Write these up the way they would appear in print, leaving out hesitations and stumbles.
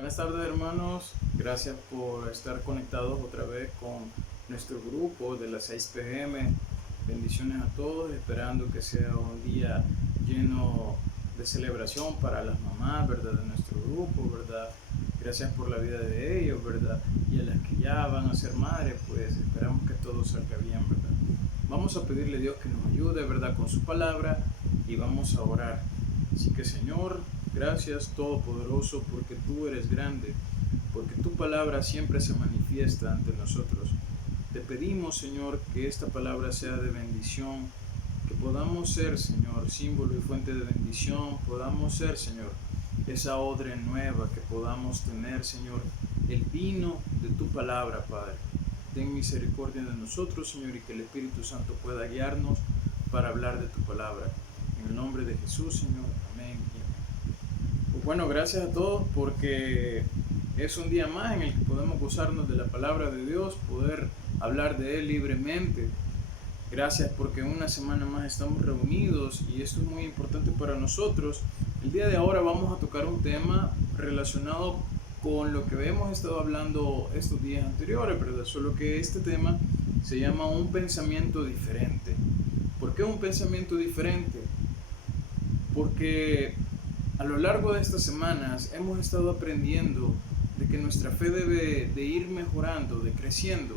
Buenas tardes hermanos, gracias por estar conectados otra vez con nuestro grupo de las 6 p.m. Bendiciones a todos, esperando que sea un día lleno de celebración para las mamás, ¿verdad? De nuestro grupo, ¿verdad? Gracias por la vida de ellos, ¿verdad? Y a las que ya van a ser madres, pues esperamos que todo salga bien, ¿verdad? Vamos a pedirle a Dios que nos ayude, ¿verdad? Con su palabra y vamos a orar. Así que Señor, gracias Todopoderoso porque tú eres grande, porque tu palabra siempre se manifiesta ante nosotros. Te pedimos, Señor, que esta palabra sea de bendición, que podamos ser, Señor, símbolo y fuente de bendición, podamos ser, Señor, esa odre nueva, que podamos tener, Señor, el vino de tu palabra, Padre. Ten misericordia de nosotros, Señor, y que el Espíritu Santo pueda guiarnos para hablar de tu palabra. En el nombre de Jesús, Señor. Amén. Pues bueno, gracias a todos porque es un día más en el que podemos gozarnos de la palabra de Dios, poder hablar de Él libremente. Gracias porque una semana más estamos reunidos y esto es muy importante para nosotros. El día de ahora vamos a tocar un tema relacionado con lo que hemos estado hablando estos días anteriores, ¿verdad? Solo que este tema se llama un pensamiento diferente. ¿Por qué un pensamiento diferente? Porque a lo largo de estas semanas hemos estado aprendiendo de que nuestra fe debe de ir mejorando, de creciendo,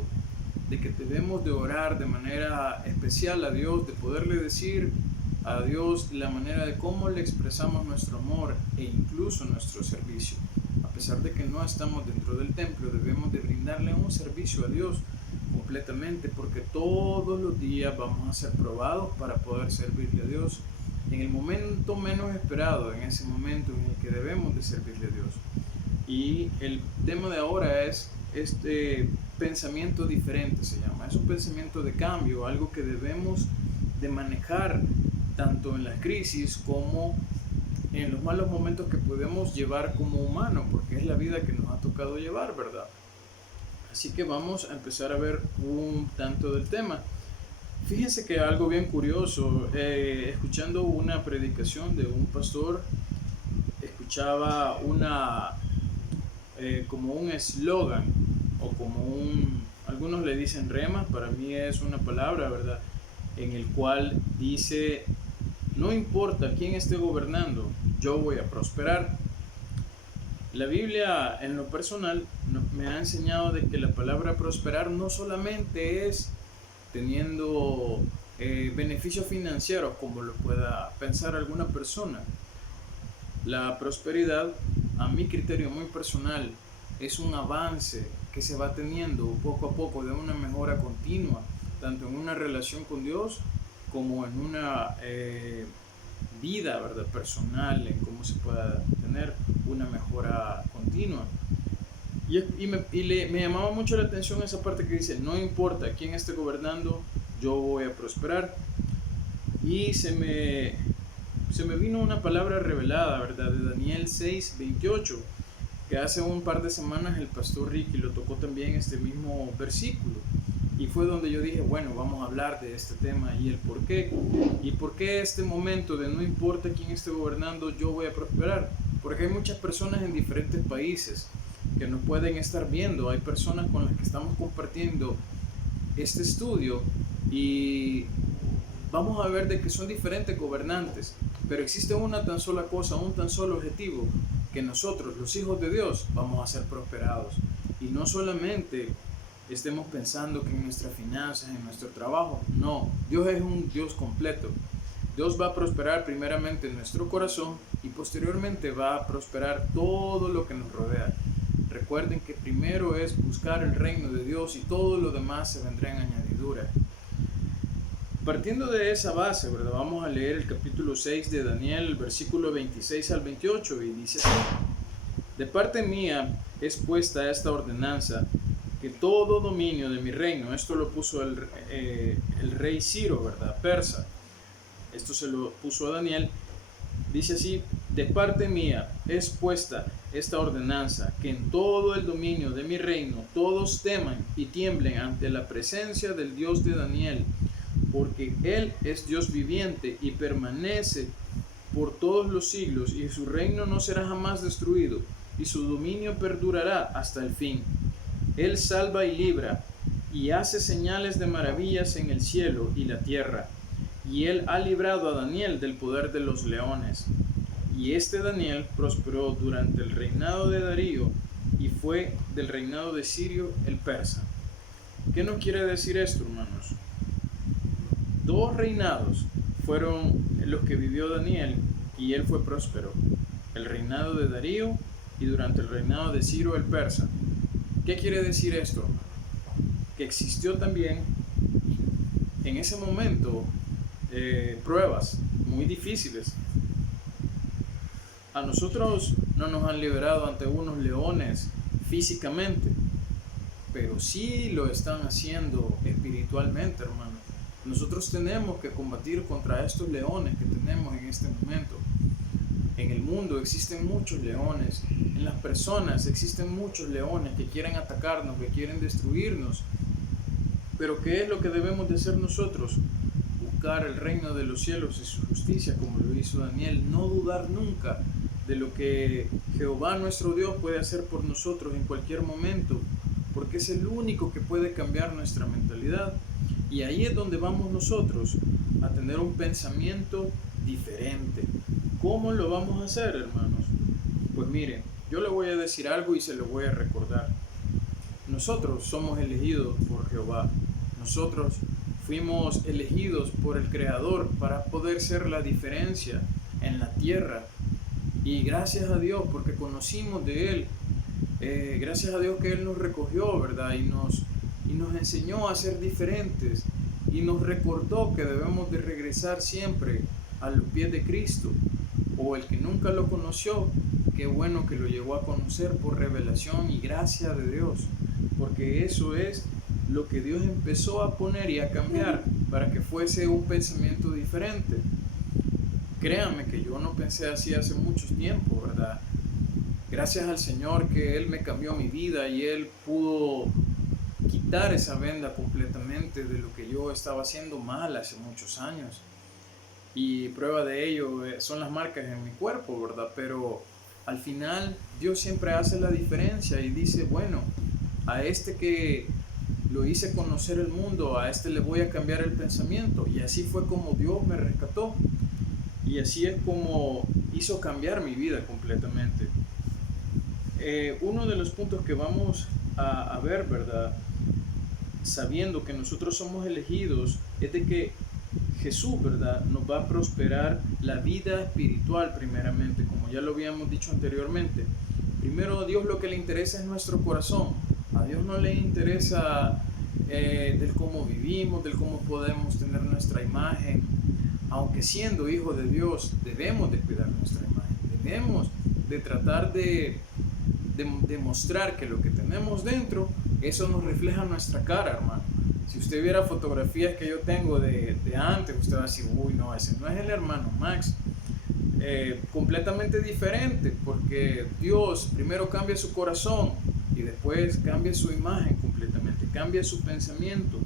de que debemos de orar de manera especial a Dios, de poderle decir a Dios la manera de cómo le expresamos nuestro amor e incluso nuestro servicio. A pesar de que no estamos dentro del templo, debemos de brindarle un servicio a Dios completamente, porque todos los días vamos a ser probados para poder servirle a Dios en el momento menos esperado, en ese momento en el que debemos de servirle a Dios. Y el tema de ahora es este pensamiento diferente, se llama. Es un pensamiento de cambio, algo que debemos de manejar tanto en las crisis como en los malos momentos que podemos llevar como humanos, porque es la vida que nos ha tocado llevar, ¿verdad? Así que vamos a empezar a ver un tanto del tema. Fíjense que algo bien curioso, escuchando una predicación de un pastor, escuchaba como un eslogan o algunos le dicen rema, para mí es una palabra, ¿verdad? En el cual dice, no importa quién esté gobernando, yo voy a prosperar. La Biblia en lo personal me ha enseñado de que la palabra prosperar no solamente es teniendo beneficios financieros como lo pueda pensar alguna persona. La prosperidad, a mi criterio muy personal, es un avance que se va teniendo poco a poco de una mejora continua, tanto en una relación con Dios como en una vida, ¿verdad?, personal, en cómo se pueda tener una mejora continua. Me llamaba mucho la atención esa parte que dice, no importa quién esté gobernando, yo voy a prosperar. Y se me vino una palabra revelada, ¿verdad?, de Daniel 6:28, que hace un par de semanas el pastor Ricky lo tocó también este mismo versículo. Y fue donde yo dije, bueno, vamos a hablar de este tema y el por qué. Y por qué este momento de no importa quién esté gobernando, yo voy a prosperar. Porque hay muchas personas en diferentes países que nos pueden estar viendo. Hay personas con las que estamos compartiendo este estudio y vamos a ver de que son diferentes gobernantes. Pero existe una tan sola cosa, un tan solo objetivo, que nosotros, los hijos de Dios, vamos a ser prosperados. Y no solamente estemos pensando que en nuestras finanzas, en nuestro trabajo. No, Dios es un Dios completo. Dios va a prosperar primeramente nuestro corazón y posteriormente va a prosperar todo lo que nos rodea. Recuerden que primero es buscar el reino de Dios y todo lo demás se vendrá en añadidura. Partiendo de esa base, ¿verdad?, vamos a leer el capítulo 6 de Daniel, el versículo 26 al 28, y dice así: de parte mía es puesta esta ordenanza, que todo dominio de mi reino, esto lo puso el rey Ciro, ¿verdad?, persa, esto se lo puso a Daniel, dice así: de parte mía es puesta esta ordenanza, que en todo el dominio de mi reino todos teman y tiemblen ante la presencia del Dios de Daniel, porque Él es Dios viviente y permanece por todos los siglos, y su reino no será jamás destruido. y su dominio perdurará hasta el fin. Él salva y libra, y hace señales de maravillas en el cielo y la tierra. Y él ha librado a Daniel del poder de los leones. Y este Daniel prosperó durante el reinado de Darío, y fue del reinado de Sirio el persa. ¿Qué nos quiere decir esto, hermanos? 2 reinados fueron los que vivió Daniel, y él fue próspero. El reinado de Darío y durante el reinado de Ciro el persa. ¿Qué quiere decir esto, hermano? Que existió también en ese momento pruebas muy difíciles. A nosotros no nos han liberado ante unos leones físicamente, pero sí lo están haciendo espiritualmente, hermano. Nosotros tenemos que combatir contra estos leones que tenemos en este momento. En el mundo existen muchos leones, en las personas existen muchos leones que quieren atacarnos, que quieren destruirnos. Pero ¿qué es lo que debemos de hacer nosotros? Buscar el reino de los cielos y su justicia, como lo hizo Daniel. No dudar nunca de lo que Jehová nuestro Dios puede hacer por nosotros en cualquier momento, porque es el único que puede cambiar nuestra mentalidad. Y ahí es donde vamos nosotros a tener un pensamiento diferente. ¿Cómo lo vamos a hacer, hermanos? Pues miren, yo le voy a decir algo y se lo voy a recordar. Nosotros somos elegidos por Jehová. Nosotros fuimos elegidos por el Creador para poder ser la diferencia en la tierra. Y gracias a Dios, porque conocimos de Él. Gracias a Dios que Él nos recogió, ¿verdad? Y nos enseñó a ser diferentes. Y nos recordó que debemos de regresar siempre a los pies de Cristo. O el que nunca lo conoció, qué bueno que lo llegó a conocer por revelación y gracia de Dios. Porque eso es lo que Dios empezó a poner y a cambiar para que fuese un pensamiento diferente. Créanme que yo no pensé así hace mucho tiempo, ¿verdad? Gracias al Señor que Él me cambió mi vida y Él pudo quitar esa venda completamente de lo que yo estaba haciendo mal hace muchos años. Y prueba de ello son las marcas en mi cuerpo, ¿verdad? Pero al final Dios siempre hace la diferencia y dice, bueno, a este que lo hice conocer el mundo, a este le voy a cambiar el pensamiento. Y así fue como Dios me rescató. Y así es como hizo cambiar mi vida completamente. Uno de los puntos que vamos a ver, ¿verdad? Sabiendo que nosotros somos elegidos, es de que Jesús, ¿verdad?, nos va a prosperar la vida espiritual primeramente, como ya lo habíamos dicho anteriormente. Primero a Dios lo que le interesa es nuestro corazón. A Dios no le interesa del cómo vivimos, del cómo podemos tener nuestra imagen. Aunque siendo hijos de Dios debemos de cuidar nuestra imagen, debemos de tratar de demostrar que lo que tenemos dentro, eso nos refleja nuestra cara, hermano. Si usted viera fotografías que yo tengo de antes, usted va a decir, uy, no, ese no es el hermano Max. Completamente diferente, porque Dios primero cambia su corazón y después cambia su imagen completamente, cambia su pensamiento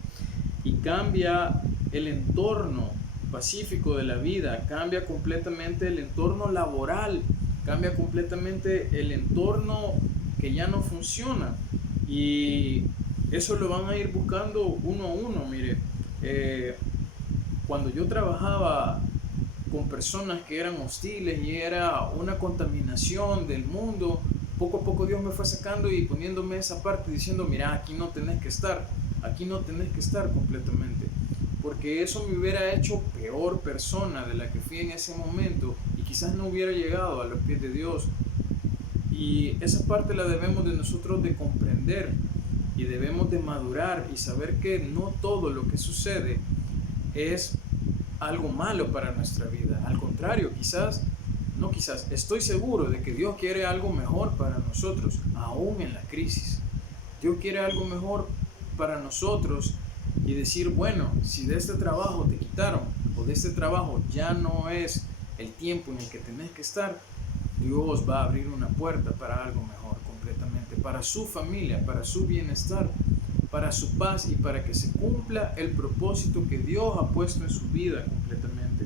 y cambia el entorno pacífico de la vida, cambia completamente el entorno laboral, cambia completamente el entorno que ya no funciona. Y eso lo van a ir buscando uno a uno. Mire, cuando yo trabajaba con personas que eran hostiles y era una contaminación del mundo, poco a poco Dios me fue sacando y poniéndome esa parte, diciendo, mira, aquí no tenés que estar completamente, porque eso me hubiera hecho peor persona de la que fui en ese momento y quizás no hubiera llegado a los pies de Dios. Y esa parte la debemos de nosotros de comprender y debemos de madurar y saber que no todo lo que sucede es algo malo para nuestra vida. Al contrario, estoy seguro de que Dios quiere algo mejor para nosotros, aún en la crisis. Dios quiere algo mejor para nosotros y decir, bueno, si de este trabajo te quitaron o de este trabajo ya no es el tiempo en el que tenés que estar, Dios va a abrir una puerta para algo mejor completamente, para su familia, para su bienestar, para su paz y para que se cumpla el propósito que Dios ha puesto en su vida completamente.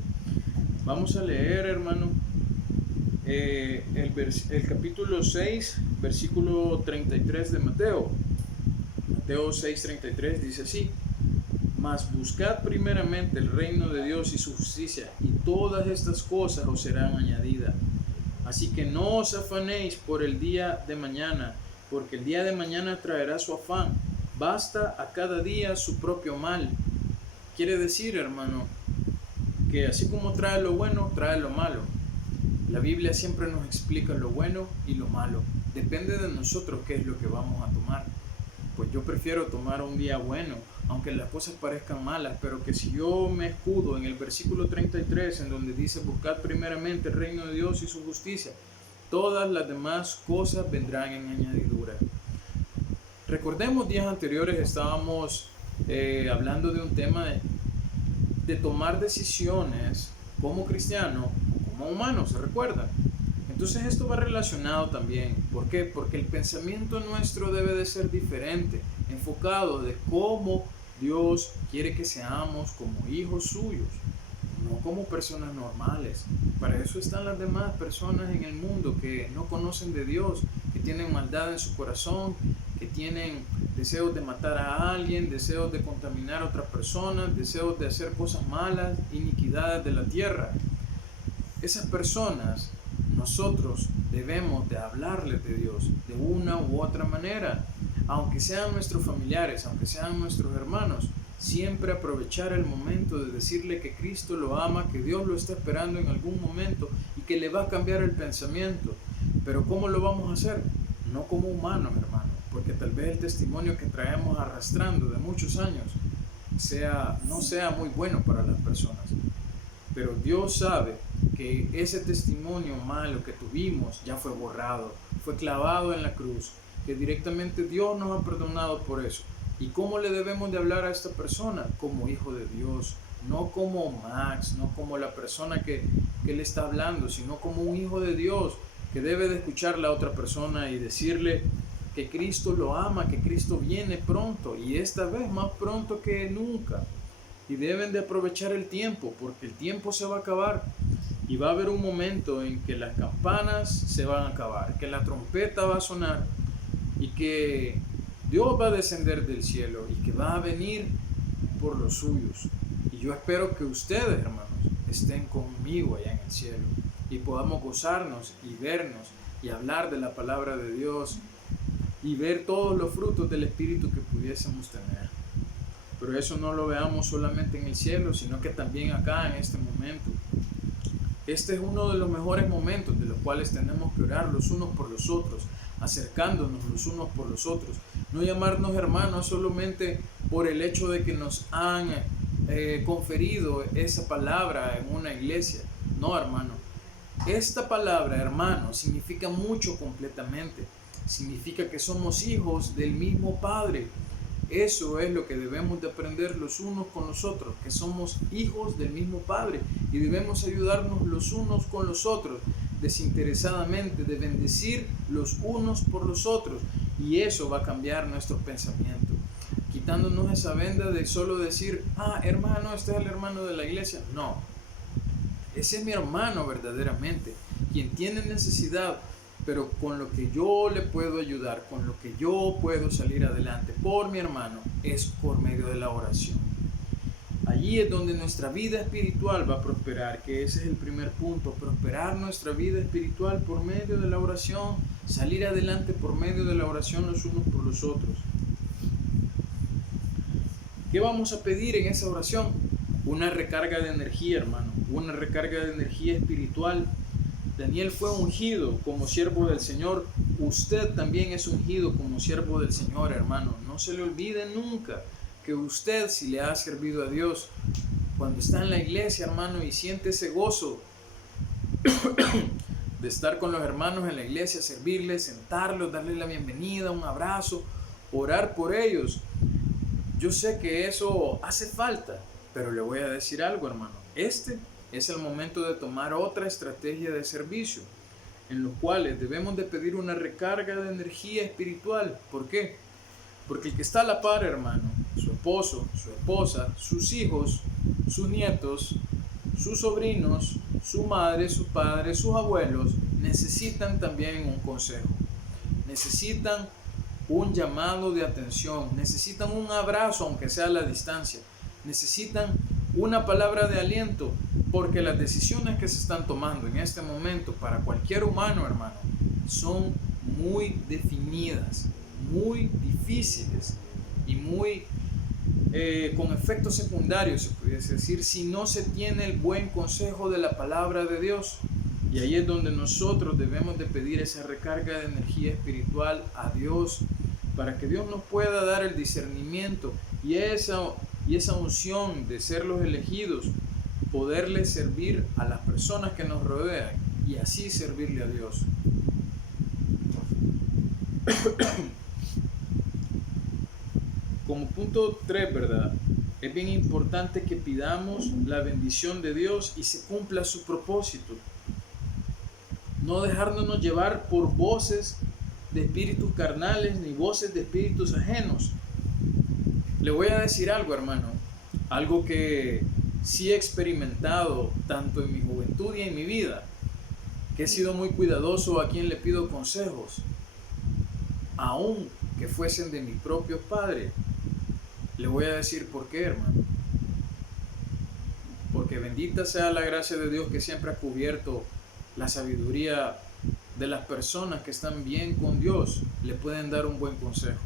Vamos a leer, hermano, el capítulo 6, versículo 33 de Mateo. Mateo 6:33 dice así: mas buscad primeramente el reino de Dios y su justicia, y todas estas cosas os serán añadidas. Así que no os afanéis por el día de mañana, porque el día de mañana traerá su afán. Basta a cada día su propio mal. Quiere decir, hermano, que así como trae lo bueno, trae lo malo. La Biblia siempre nos explica lo bueno y lo malo. Depende de nosotros qué es lo que vamos a tomar. Pues yo prefiero tomar un día bueno, aunque las cosas parezcan malas, pero que si yo me escudo en el versículo 33, en donde dice: buscad primeramente el reino de Dios y su justicia, todas las demás cosas vendrán en añadidura. Recordemos, días anteriores estábamos hablando de un tema de tomar decisiones como cristiano, como humano, ¿se recuerdan? Entonces esto va relacionado también. ¿Por qué? Porque el pensamiento nuestro debe de ser diferente, enfocado de cómo Dios quiere que seamos como hijos suyos, no como personas normales. Para eso están las demás personas en el mundo que no conocen de Dios, que tienen maldad en su corazón, que tienen deseos de matar a alguien, deseos de contaminar a otras personas, deseos de hacer cosas malas, iniquidades de la tierra. Esas personas, nosotros debemos de hablarles de Dios de una u otra manera, aunque sean nuestros familiares, aunque sean nuestros hermanos. Siempre aprovechar el momento de decirle que Cristo lo ama, que Dios lo está esperando en algún momento y que le va a cambiar el pensamiento. Pero ¿cómo lo vamos a hacer? No como humanos, hermano, porque tal vez el testimonio que traemos arrastrando de muchos años no sea muy bueno para las personas. Pero Dios sabe que ese testimonio malo que tuvimos ya fue borrado, fue clavado en la cruz, que directamente Dios nos ha perdonado por eso. ¿Y cómo le debemos de hablar a esta persona? Como hijo de Dios, no como Max, no como la persona que le está hablando, sino como un hijo de Dios que debe de escuchar a la otra persona y decirle que Cristo lo ama, que Cristo viene pronto, y esta vez más pronto que nunca. Y deben de aprovechar el tiempo, porque el tiempo se va a acabar y va a haber un momento en que las campanas se van a acabar, que la trompeta va a sonar y que Dios va a descender del cielo y que va a venir por los suyos. Y yo espero que ustedes, hermanos, estén conmigo allá en el cielo y podamos gozarnos y vernos y hablar de la palabra de Dios y ver todos los frutos del Espíritu que pudiésemos tener. Pero eso no lo veamos solamente en el cielo, sino que también acá en este momento. Este es uno de los mejores momentos de los cuales tenemos que orar los unos por los otros, acercándonos los unos por los otros. No llamarnos hermanos solamente por el hecho de que nos han conferido esa palabra en una iglesia. No, hermano. Esta palabra, hermano, significa mucho completamente. Significa que somos hijos del mismo Padre. Eso es lo que debemos de aprender los unos con los otros, que somos hijos del mismo Padre y debemos ayudarnos los unos con los otros, desinteresadamente, de bendecir los unos por los otros, y eso va a cambiar nuestro pensamiento, quitándonos esa venda de solo decir: hermano, este es el hermano de la iglesia. No, ese es mi hermano verdaderamente, quien tiene necesidad, pero con lo que yo le puedo ayudar, con lo que yo puedo salir adelante por mi hermano, es por medio de la oración. Allí es donde nuestra vida espiritual va a prosperar, que ese es el primer punto: prosperar nuestra vida espiritual por medio de la oración, salir adelante por medio de la oración los unos por los otros. ¿Qué vamos a pedir en esa oración? Una recarga de energía, hermano, una recarga de energía espiritual. Daniel fue ungido como siervo del Señor. Usted también es ungido como siervo del Señor, hermano. No se le olvide nunca que usted, si le ha servido a Dios, cuando está en la iglesia, hermano, y siente ese gozo de estar con los hermanos en la iglesia, servirles, sentarlos, darles la bienvenida, un abrazo, orar por ellos. Yo sé que eso hace falta, pero le voy a decir algo, hermano. Este es el momento de tomar otra estrategia de servicio, en los cuales debemos de pedir una recarga de energía espiritual. ¿Por qué? Porque el que está a la par, hermano, su esposo, su esposa, sus hijos, sus nietos, sus sobrinos, su madre, su padre, sus abuelos necesitan también un consejo. Necesitan un llamado de atención, necesitan un abrazo aunque sea a la distancia, necesitan una palabra de aliento, porque las decisiones que se están tomando en este momento para cualquier humano, hermano, son muy definidas, muy difíciles y muy con efectos secundarios, se pudiese decir, si no se tiene el buen consejo de la palabra de Dios. Y ahí es donde nosotros debemos de pedir esa recarga de energía espiritual a Dios, para que Dios nos pueda dar el discernimiento y esa unción de ser los elegidos, poderle servir a las personas que nos rodean y así servirle a Dios. Como punto 3, ¿verdad? Es bien importante que pidamos la bendición de Dios y se cumpla su propósito. No dejándonos llevar por voces de espíritus carnales ni voces de espíritus ajenos. Le voy a decir algo, hermano, algo que sí he experimentado tanto en mi juventud y en mi vida, que he sido muy cuidadoso a quien le pido consejos, aun que fuesen de mis propios padres. Le voy a decir por qué, hermano. Porque bendita sea la gracia de Dios que siempre ha cubierto la sabiduría de las personas que están bien con Dios, le pueden dar un buen consejo.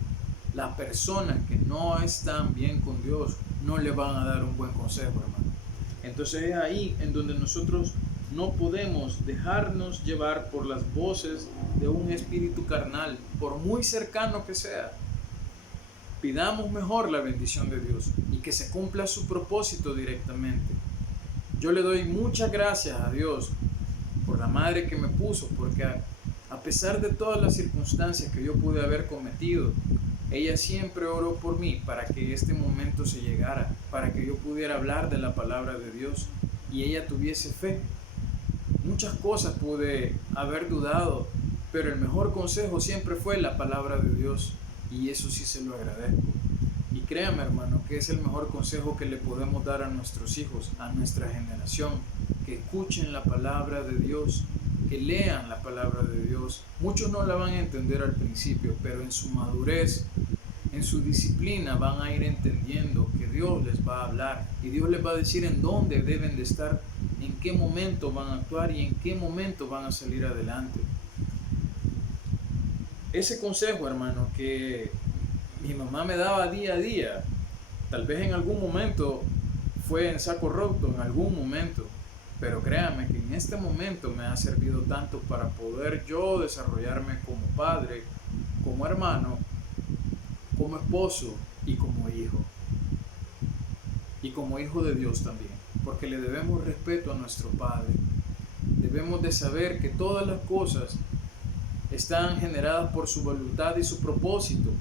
Las personas que no están bien con Dios no le van a dar un buen consejo, hermano. Entonces es ahí en donde nosotros no podemos dejarnos llevar por las voces de un espíritu carnal, por muy cercano que sea. Pidamos mejor la bendición de Dios y que se cumpla su propósito directamente. Yo le doy muchas gracias a Dios por la madre que me puso, porque a pesar de todas las circunstancias que yo pude haber cometido, ella siempre oró por mí para que este momento se llegara, para que yo pudiera hablar de la palabra de Dios y ella tuviese fe. Muchas cosas pude haber dudado, pero el mejor consejo siempre fue la palabra de Dios, y eso sí se lo agradezco. Y créame, hermano, que es el mejor consejo que le podemos dar a nuestros hijos, a nuestra generación, que escuchen la palabra de Dios, que lean la palabra de Dios. Muchos no la van a entender al principio, pero en su madurez, en su disciplina, van a ir entendiendo que Dios les va a hablar y Dios les va a decir en dónde deben de estar, en qué momento van a actuar y en qué momento van a salir adelante. Ese consejo, hermano, que mi mamá me daba día a día, tal vez en algún momento fue en saco roto, en algún momento, pero créame que en este momento me ha servido tanto para poder yo desarrollarme como padre, como hermano, como esposo y como hijo. Y como hijo de Dios también, porque le debemos respeto a nuestro Padre. Debemos de saber que todas las cosas están generadas por su voluntad y su propósito,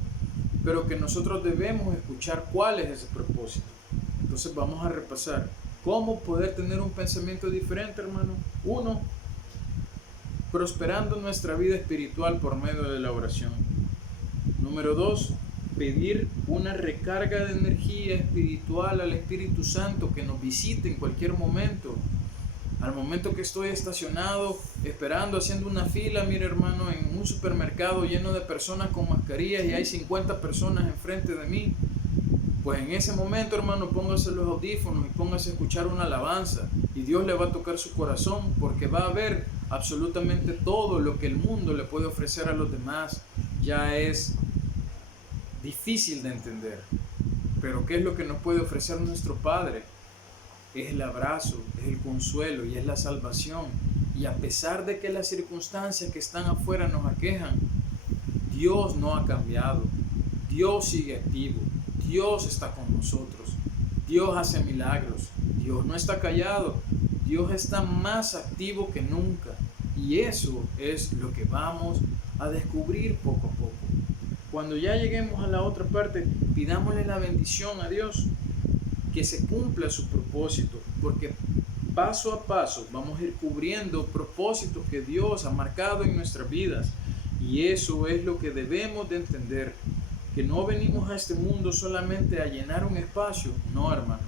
pero que nosotros debemos escuchar cuál es ese propósito. Entonces vamos a repasar cómo poder tener un pensamiento diferente, hermano. 1. Prosperando nuestra vida espiritual por medio de la oración. Número 2. Pedir una recarga de energía espiritual al Espíritu Santo que nos visite en cualquier momento. Al momento que estoy estacionado, esperando, haciendo una fila, mire hermano, en un supermercado lleno de personas con mascarillas y hay 50 personas enfrente de mí, pues en ese momento, hermano, póngase los audífonos y póngase a escuchar una alabanza y Dios le va a tocar su corazón, porque va a ver absolutamente todo lo que el mundo le puede ofrecer a los demás. Ya es difícil de entender, pero ¿qué es lo que nos puede ofrecer nuestro Padre? Es el abrazo, es el consuelo y es la salvación. Y a pesar de que las circunstancias que están afuera nos aquejan, Dios no ha cambiado. Dios sigue activo. Dios está con nosotros. Dios hace milagros. Dios no está callado. Dios está más activo que nunca. Y eso es lo que vamos a descubrir poco a poco. Cuando ya lleguemos a la otra parte, pidámosle la bendición a Dios, que se cumpla su propósito, porque paso a paso vamos a ir cubriendo propósitos que Dios ha marcado en nuestras vidas. Y eso es lo que debemos de entender, que no venimos a este mundo solamente a llenar un espacio, no, hermanos.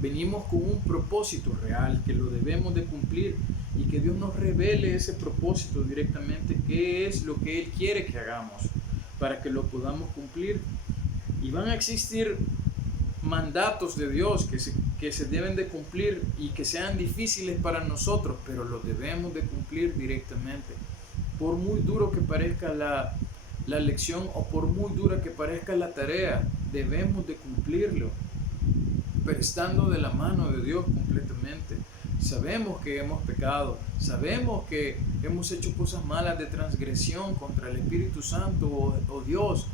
Venimos con un propósito real que lo debemos de cumplir y que Dios nos revele ese propósito directamente, qué es lo que Él quiere que hagamos para que lo podamos cumplir. Y van a existir mandatos de Dios que se deben de cumplir y que sean difíciles para nosotros, pero los debemos de cumplir directamente. Por muy duro que parezca la lección o por muy dura que parezca la tarea, debemos de cumplirlo, pero estando de la mano de Dios completamente. Sabemos que hemos pecado, sabemos que hemos hecho cosas malas de transgresión contra el Espíritu Santo o Dios,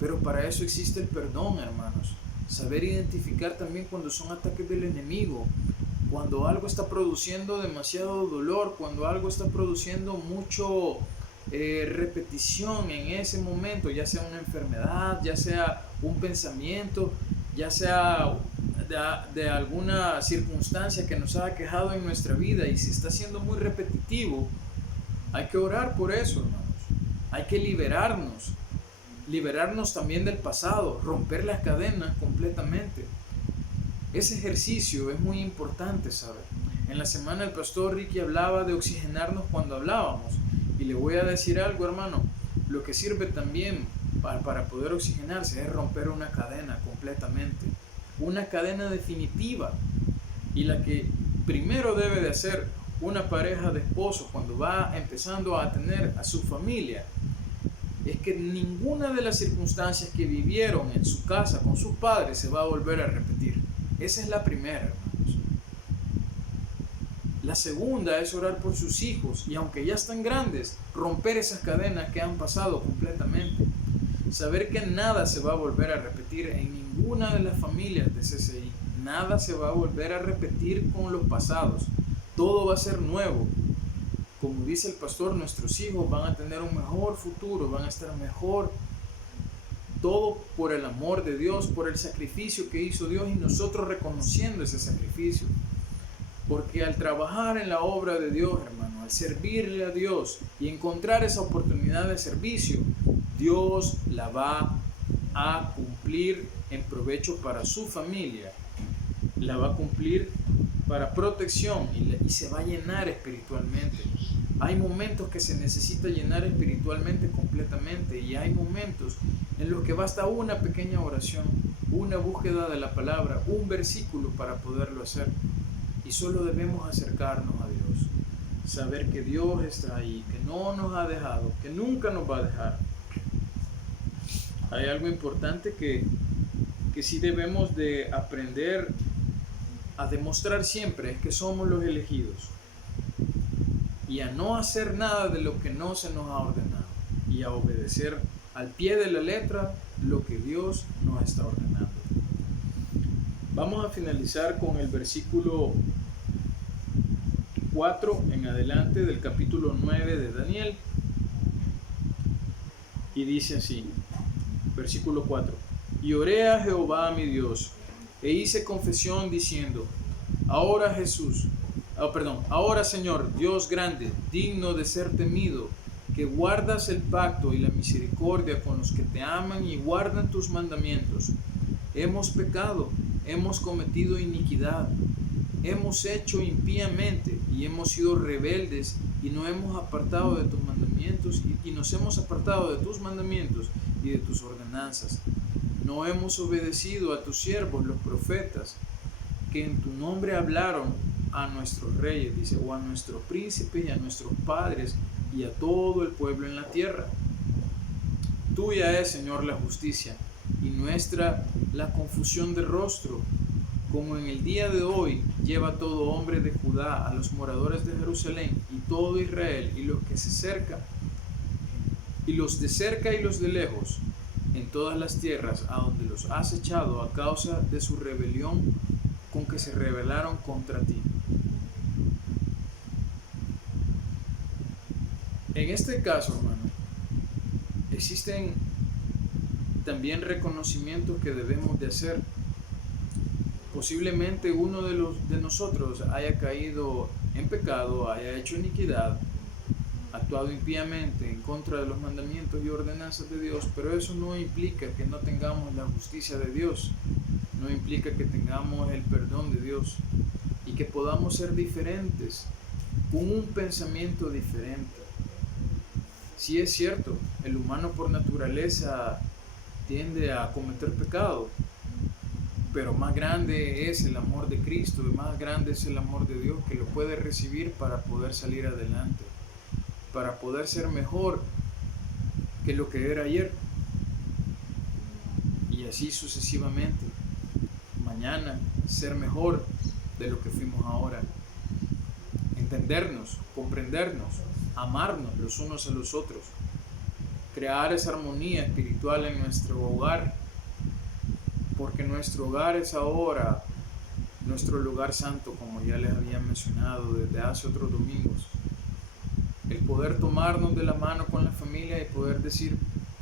pero para eso existe el perdón, hermanos. Saber identificar también cuando son ataques del enemigo, cuando algo está produciendo demasiado dolor, cuando algo está produciendo mucho repetición en ese momento, ya sea una enfermedad, ya sea un pensamiento, ya sea de alguna circunstancia que nos ha aquejado en nuestra vida, y si está siendo muy repetitivo, hay que orar por eso, hermanos. Hay que liberarnos también del pasado, romper las cadenas completamente. Ese ejercicio es muy importante, ¿sabe? En la semana el pastor Ricky hablaba de oxigenarnos cuando hablábamos, y le voy a decir algo, hermano, lo que sirve también para poder oxigenarse es romper una cadena completamente, una cadena definitiva, y la que primero debe de hacer una pareja de esposos cuando va empezando a tener a su familia es que ninguna de las circunstancias que vivieron en su casa con sus padres se va a volver a repetir. Esa es la primera, hermanos. La segunda es orar por sus hijos, y aunque ya están grandes, romper esas cadenas que han pasado completamente. Saber que nada se va a volver a repetir en ninguna de las familias de CCI. Nada se va a volver a repetir con los pasados. Todo va a ser nuevo. Como dice el pastor, nuestros hijos van a tener un mejor futuro, van a estar mejor. Todo por el amor de Dios, por el sacrificio que hizo Dios y nosotros reconociendo ese sacrificio. Porque al trabajar en la obra de Dios, hermano, al servirle a Dios y encontrar esa oportunidad de servicio, Dios la va a cumplir en provecho para su familia. La va a cumplir para protección y se va a llenar espiritualmente. Hay momentos que se necesita llenar espiritualmente completamente, y hay momentos en los que basta una pequeña oración, una búsqueda de la palabra, un versículo para poderlo hacer. Y solo debemos acercarnos a Dios, saber que Dios está ahí, que no nos ha dejado, que nunca nos va a dejar. Hay algo importante que sí debemos de aprender a demostrar siempre, es que somos los elegidos, y a no hacer nada de lo que no se nos ha ordenado, y a obedecer al pie de la letra lo que Dios nos está ordenando. Vamos a finalizar con el versículo 4 en adelante del capítulo 9 de Daniel, y dice así, versículo 4: Y oré a Jehová mi Dios, e hice confesión diciendo: Ahora Señor, Dios grande, digno de ser temido, que guardas el pacto y la misericordia con los que te aman y guardan tus mandamientos. Hemos pecado, hemos cometido iniquidad, hemos hecho impíamente y hemos sido rebeldes y nos hemos apartado de tus mandamientos y nos hemos apartado de tus mandamientos y de tus ordenanzas. No hemos obedecido a tus siervos los profetas, que en tu nombre hablaron a nuestros reyes, dice, o a nuestros príncipes y a nuestros padres y a todo el pueblo en la tierra. Tuya es, Señor, la justicia, y nuestra la confusión de rostro, como en el día de hoy lleva todo hombre de Judá a los moradores de Jerusalén y todo Israel y los que se cercan, y los de cerca y los de lejos, en todas las tierras a donde los has echado a causa de su rebelión con que se rebelaron contra ti. En este caso, hermano, existen también reconocimientos que debemos de hacer. Posiblemente uno de nosotros haya caído en pecado, haya hecho iniquidad, actuado impíamente en contra de los mandamientos y ordenanzas de Dios, pero eso no implica que no tengamos la justicia de Dios. no implica que tengamos el perdón de Dios y que podamos ser diferentes, con un pensamiento diferente. Sí es cierto, el humano por naturaleza tiende a cometer pecado, pero más grande es el amor de Cristo y más grande es el amor de Dios que lo puede recibir para poder salir adelante, para poder ser mejor que lo que era ayer y así sucesivamente. Mañana ser mejor de lo que fuimos ahora, entendernos, comprendernos, amarnos los unos a los otros, crear esa armonía espiritual en nuestro hogar, porque nuestro hogar es ahora nuestro lugar santo, como ya les había mencionado desde hace otros domingos. El poder tomarnos de la mano con la familia y poder decir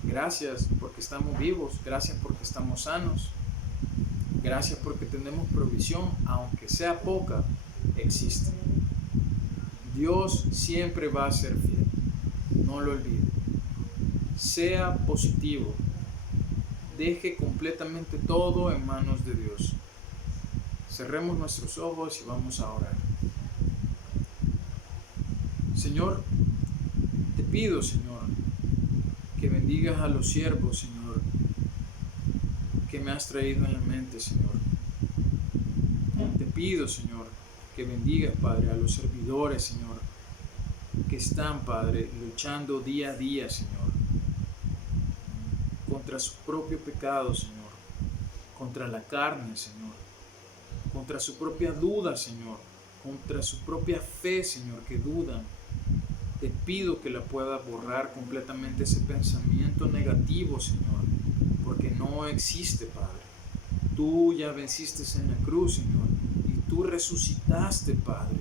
gracias porque estamos vivos, gracias porque estamos sanos, gracias porque tenemos provisión, aunque sea poca, existe. Dios siempre va a ser fiel, no lo olvide. Sea positivo, deje completamente todo en manos de Dios. Cerremos nuestros ojos y vamos a orar. Señor, te pido, Señor, que bendigas a los siervos, Señor, que me has traído en la mente, Señor. Te pido, Señor, que bendigas, Padre, a los servidores, Señor, que están, Padre, luchando día a día, Señor, contra su propio pecado, Señor, contra la carne, Señor, contra su propia duda, Señor, contra su propia fe, Señor, que dudan. Te pido que la puedas borrar completamente ese pensamiento negativo, Señor, porque no existe, Padre. Tú ya venciste en la cruz, Señor, y tú resucitaste, Padre.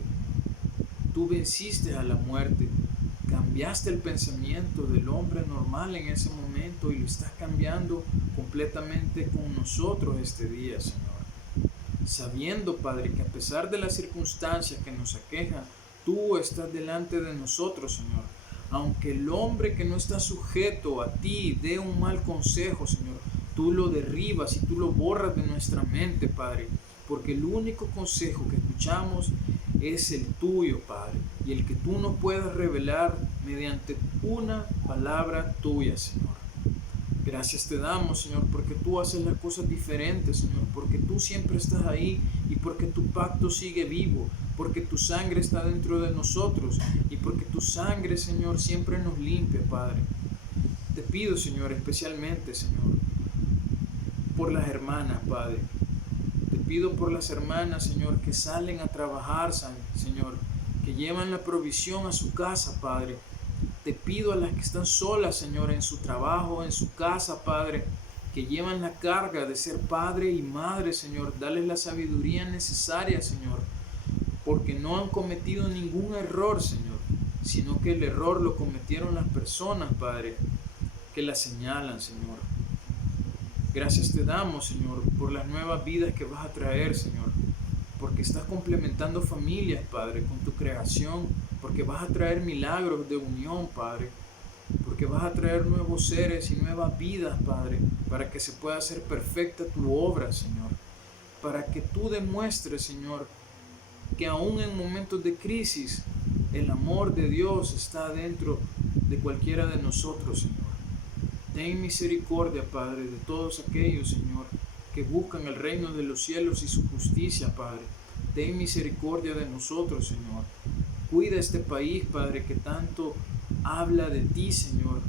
Tú venciste a la muerte, cambiaste el pensamiento del hombre normal en ese momento y lo estás cambiando completamente con nosotros este día, Señor. Sabiendo, Padre, que a pesar de las circunstancias que nos aquejan, tú estás delante de nosotros, Señor. Aunque el hombre que no está sujeto a ti dé un mal consejo, Señor, tú lo derribas y tú lo borras de nuestra mente, Padre. Porque el único consejo que escuchamos es el tuyo, Padre. Y el que tú nos puedas revelar mediante una palabra tuya, Señor. Gracias te damos, Señor, porque tú haces las cosas diferentes, Señor, porque tú siempre estás ahí y porque tu pacto sigue vivo, porque tu sangre está dentro de nosotros y porque tu sangre, Señor, siempre nos limpia, Padre. Te pido, Señor, especialmente, Señor, por las hermanas, Padre. Te pido por las hermanas, Señor, que salen a trabajar, Señor, que llevan la provisión a su casa, Padre. Te pido a las que están solas, Señor, en su trabajo, en su casa, Padre, que llevan la carga de ser padre y madre, Señor. Dales la sabiduría necesaria, Señor, porque no han cometido ningún error, Señor, sino que el error lo cometieron las personas, Padre, que la señalan, Señor. Gracias te damos, Señor, por las nuevas vidas que vas a traer, Señor, porque estás complementando familias, Padre, con tu creación, porque vas a traer milagros de unión, Padre, porque vas a traer nuevos seres y nuevas vidas, Padre, para que se pueda hacer perfecta tu obra, Señor, para que tú demuestres, Señor, que aún en momentos de crisis, el amor de Dios está dentro de cualquiera de nosotros, Señor. Ten misericordia, Padre, de todos aquellos, Señor, que buscan el reino de los cielos y su justicia, Padre. Ten misericordia de nosotros, Señor. Cuida este país, Padre, que tanto habla de ti, Señor.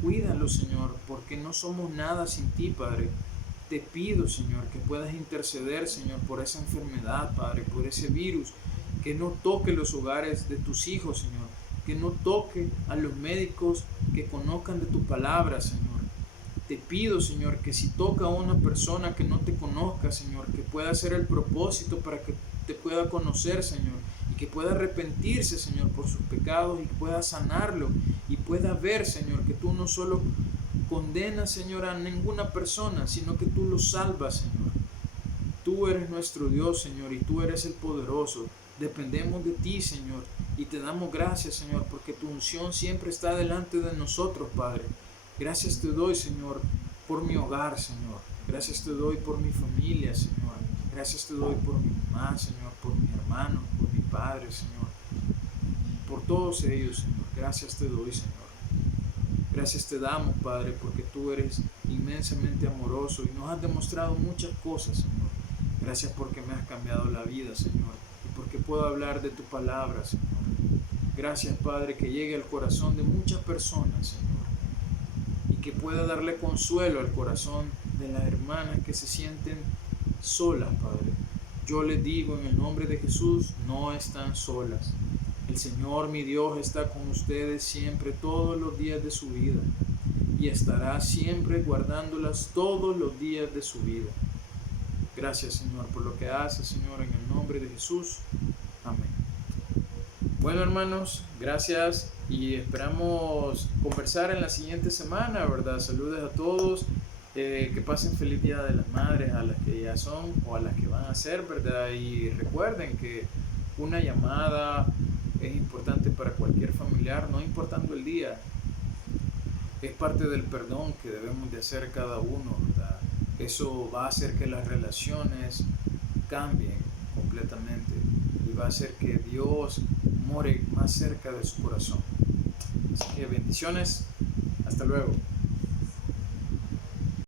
Cuídalo, Señor, porque no somos nada sin ti, Padre. Te pido, Señor, que puedas interceder, Señor, por esa enfermedad, Padre, por ese virus, que no toque los hogares de tus hijos, Señor, que no toque a los médicos que conozcan de tu palabra, Señor. Te pido, Señor, que si toca a una persona que no te conozca, Señor, que pueda hacer el propósito para que te pueda conocer, Señor, y que pueda arrepentirse, Señor, por sus pecados y que pueda sanarlo y pueda ver, Señor, que tú no solo condenas, Señor, a ninguna persona, sino que tú lo salvas, Señor. Tú eres nuestro Dios, Señor, y tú eres el poderoso. Dependemos de ti, Señor, y te damos gracias, Señor, porque tu unción siempre está delante de nosotros, Padre. Gracias te doy, Señor, por mi hogar, Señor. Gracias te doy por mi familia, Señor. Gracias te doy por mi mamá, Señor, por mi hermano, por mi padre, Señor. Por todos ellos, Señor. Gracias te doy, Señor. Gracias te damos, Padre, porque tú eres inmensamente amoroso y nos has demostrado muchas cosas, Señor. Gracias porque me has cambiado la vida, Señor, y porque puedo hablar de tu palabra, Señor. Gracias, Padre, que llegue al corazón de muchas personas, Señor, y que pueda darle consuelo al corazón de las hermanas que se sienten solas, Padre. Yo les digo en el nombre de Jesús, no están solas. El Señor, mi Dios, está con ustedes siempre, todos los días de su vida, y estará siempre guardándolas todos los días de su vida. Gracias, Señor, por lo que haces, Señor, en el nombre de Jesús. Amén. Bueno, hermanos, gracias y esperamos conversar en la siguiente semana, ¿verdad? Saludos a todos, que pasen feliz Día de las Madres a las que ya son o a las que van a ser, ¿verdad? Y recuerden que una llamada es importante para cualquier familiar, no importando el día. Es parte del perdón que debemos de hacer cada uno, ¿verdad? Eso va a hacer que las relaciones cambien completamente y va a hacer que Dios more más cerca de su corazón. Así que bendiciones, hasta luego.